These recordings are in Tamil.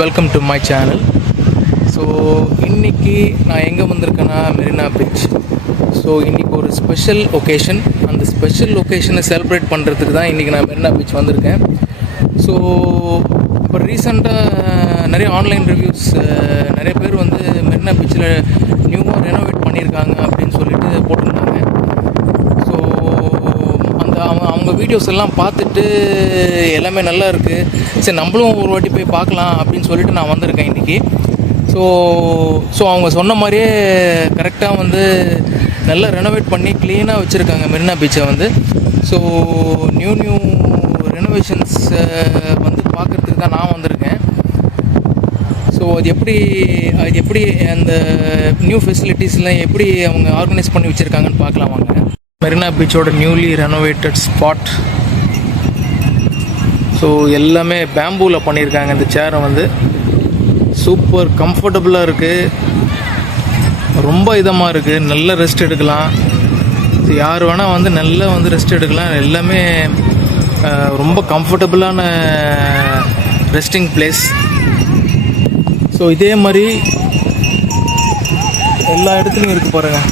Welcome to my channel. So இன்றைக்கி நான் எங்கே வந்திருக்கேன்னா மெரினா பீச். ஸோ இன்றைக்கி ஒரு ஸ்பெஷல் ஒகேஷன். அந்த ஸ்பெஷல் ஒகேஷனை செலிப்ரேட் பண்ணுறதுக்கு தான் இன்றைக்கி நான் மெரினா பீச் வந்திருக்கேன். ஸோ இப்போ ரீசெண்டாக நிறைய ஆன்லைன் ரிவ்யூஸ் நிறைய பேர் வந்து மெரினா பீச்சில் நியூவாக ரெனோவேட் பண்ணியிருக்காங்க அப்படின்னு சொல்லிட்டு போட்டிருந்தாங்க. ஸோ அவங்க வீடியோஸ் எல்லாம் பார்த்துட்டு எல்லாமே நல்லா இருக்குது, சரி நம்மளும் ஒரு வாட்டி போய் பார்க்கலாம் அப்படின்னு சொல்லிட்டு நான் வந்திருக்கேன் இன்றைக்கி. ஸோ அவங்க சொன்ன மாதிரியே கரெக்டாக வந்து நல்லா ரெனோவேட் பண்ணி க்ளீனாக வச்சுருக்காங்க மெரினா பீச்சை வந்து. ஸோ நியூ ரெனோவேஷன்ஸ் வந்து பார்க்குறதுக்கு தான் நான் வந்திருக்கேன். ஸோ அது எப்படி அந்த நியூ ஃபெசிலிட்டிஸ்லாம் எப்படி அவங்க ஆர்கனைஸ் பண்ணி வச்சுருக்காங்கன்னு பார்க்கலாம் வாங்க. மெரினா பீச்சோட நியூலி ரெனோவேட்டட் ஸ்பாட். ஸோ எல்லாமே பேம்பூவில் பண்ணியிருக்காங்க. இந்த சேரை வந்து சூப்பர் கம்ஃபர்டபுளாக இருக்குது, ரொம்ப இதமாக இருக்குது, நல்ல ரெஸ்ட் எடுக்கலாம். யார் வேணால் வந்து நல்லா வந்து ரெஸ்ட் எடுக்கலாம். எல்லாமே ரொம்ப கம்ஃபர்டபுளான ரெஸ்டிங் பிளேஸ். ஸோ இதே மாதிரி எல்லா இடத்துலையும் இருக்குது பாருங்கள்.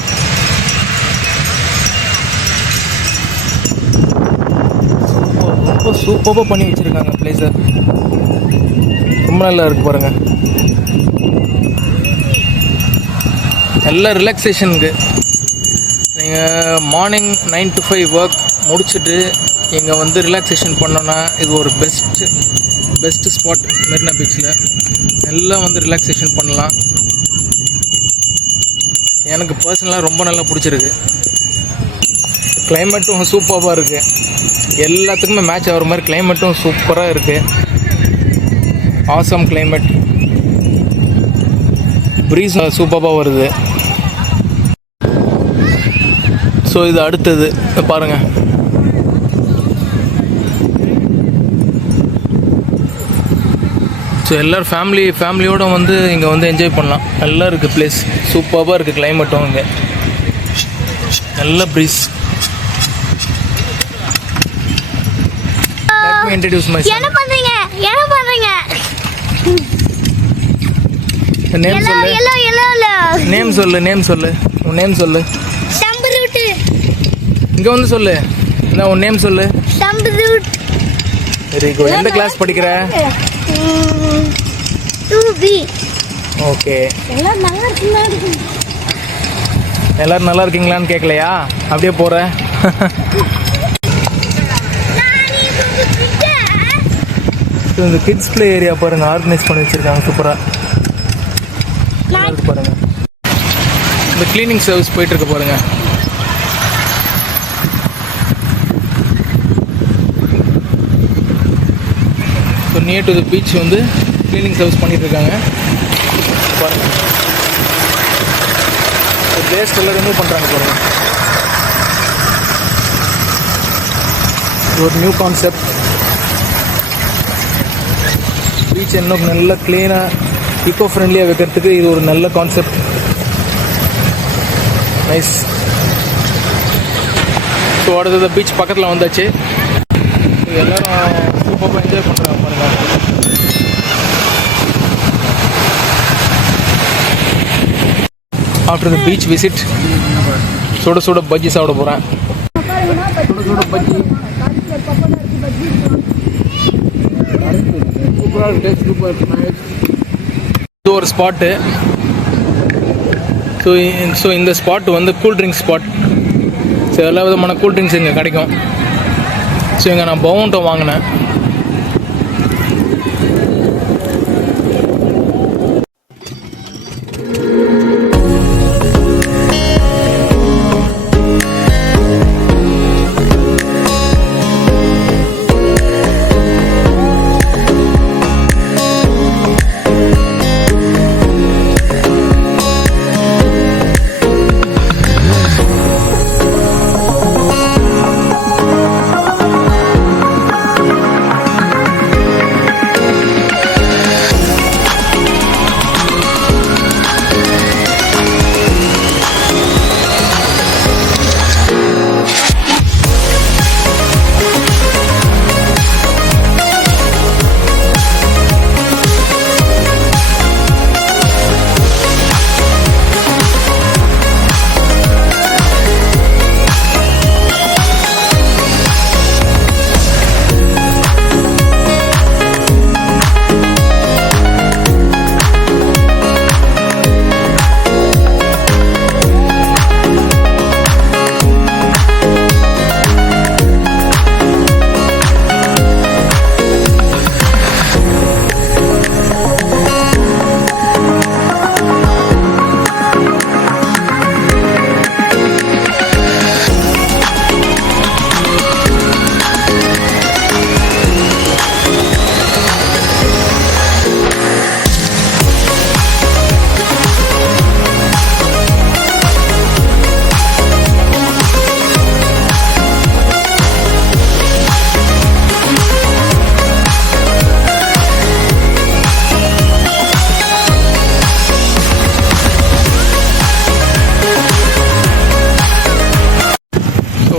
ரொம்ப சூப்பராக பண்ணி வச்சுருக்காங்க பிளேஸை, ரொம்ப நல்லா இருக்குது பாருங்கள். நல்ல ரிலாக்ஸேஷனுக்கு நீங்கள் மார்னிங் 9 to 5 ஒர்க் முடிச்சுட்டு இங்கே வந்து ரிலாக்ஸேஷன் பண்ணோன்னா இது ஒரு பெஸ்ட்டு ஸ்பாட் மெரினா பீச்சில். எல்லாம் வந்து ரிலாக்ஸேஷன் பண்ணலாம். எனக்கு பர்சனலாக ரொம்ப நல்லா பிடிச்சிருக்கு. கிளைமேட்டும் சூப்பராக இருக்குது, எல்லாத்துக்குமே மேட்ச் ஆகிற மாதிரி கிளைமேட்டும் சூப்பராக இருக்குது. ஆசம் கிளைமேட், ப்ரீஸ் சூப்பராக வருது. ஸோ இது அடுத்தது பாருங்கள். ஸோ எல்லோரும் ஃபேமிலியோடு வந்து இங்கே வந்து என்ஜாய் பண்ணலாம். நல்லா இருக்குது பிளேஸ், சூப்பராக இருக்குது கிளைமேட்டும். இங்கே நல்ல ப்ரீஸ். Introduce myself. என்ன பண்றீங்க? நேம் சொல்லு. நேம் சொல்லு. உன் நேம் சொல்லு. சம்பரூட். இங்க வந்து சொல்லு. நான் உன் நேம் சொல்லு. சம்பரூட். Very good. எந்த கிளாஸ் படிக்கிற? 2B. ஓகே. எல்லாரும் நல்லா இருக்கீங்களான்னு கேட்கலையா? அப்படியே போறேன். இந்த கிட்ஸ் பிளே ஏரியா பாருங்கள், ஆர்கனைஸ் பண்ணி வச்சுருக்காங்க சூப்பராக பாருங்கள். இந்த கிளீனிங் சர்வீஸ் போயிட்டுருக்கு பாருங்கள். So near to the beach வந்து கிளீனிங் சர்வீஸ் பண்ணிகிட்ருக்காங்க பாருங்கள். வேஸ்ட் எல்லாம் ரிமூவ் பண்ணுறாங்க பாருங்கள். ஒரு நியூ கான்செப்ட். பீச் இன்னும் நல்லா க்ளீனாக ஈக்கோ ஃப்ரெண்ட்லியாக வைக்கிறதுக்கு இது ஒரு நல்ல கான்செப்ட். நைஸ். ஸோ அடுத்தது பீச் பக்கத்தில் வந்தாச்சு. எல்லோரும் சூப்பராக என்ஜாய் பண்ணுறாங்க பாருங்கள். ஆஃப்டர் த பீச் விசிட் சுட பஜ்ஜி சாப்பிட போகிறேன். சுட பஜ்ஜி இது ஒரு ஸ்பாட்டு. ஸோ இந்த ஸ்பாட் வந்து கூல் ட்ரிங்க்ஸ் ஸ்பாட். ஸோ எல்லா விதமான கூல் ட்ரிங்க்ஸ் இங்கே கிடைக்கும். ஸோ இங்கே நான் பவுண்டோ வாங்கினேன்.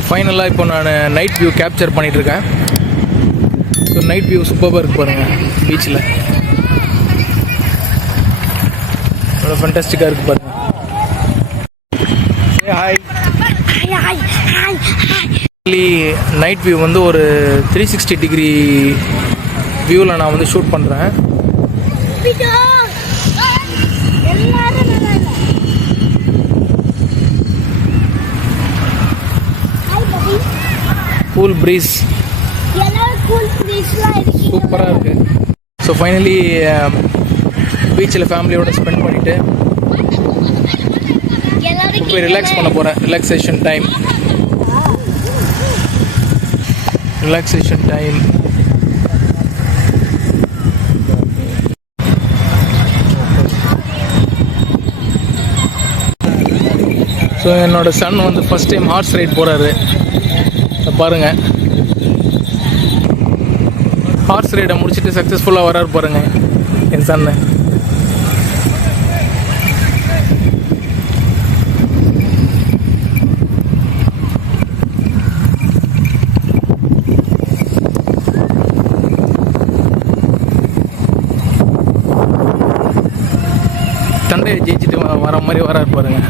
ஃபைனலாக இப்போ நான் நைட் வியூ கேப்சர் பண்ணிகிட்ருக்கேன். ஸோ நைட் வியூ சூப்பராக இருக்குது பாருங்கள் பீச்சில். அவ்வளோ ஃபண்டாஸ்டிக்காக இருக்குது பாருங்கள். ஹாய். நைட் வியூ வந்து ஒரு 360 டிகிரி வியூவில் நான் வந்து ஷூட் பண்ணுறேன். கூல் ப்ரீஸ் சூப்பராக இருக்குது. ஸோ ஃபைனலி பீச்சில் ஃபேமிலியோட ஸ்பெண்ட் பண்ணிவிட்டு போய் ரிலாக்ஸ் பண்ண போகிறேன். Relaxation time. ஸோ என்னோட சன் வந்து ஃபஸ்ட் டைம் ஹார்ஸ் ரைட் போகிறாரு. பாருங்கள், ஹார்ஸ் ரைடை முடிச்சுட்டு சக்ஸஸ்ஃபுல்லாக வராரு பாருங்கள் என் சன்னு. சண்டையை ஜெயிச்சுட்டு வர மாதிரி வராரு பாருங்க.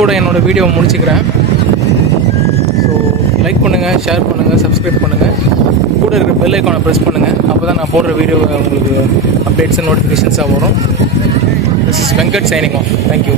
கூட என்னோட வீடியோவை முடிச்சுக்கிறேன். ஸோ லைக் பண்ணுங்கள், ஷேர் பண்ணுங்கள், சப்ஸ்கிரைப் பண்ணுங்கள், கூட இருக்கிற பெல் ஐக்கானை ப்ரெஸ் பண்ணுங்கள். அப்போ தான் நான் போடுற வீடியோ உங்களுக்கு அப்டேட்ஸ் அண்ட் நோட்டிஃபிகேஷன்ஸாக வரும். This is Venkat signing off. Thank you.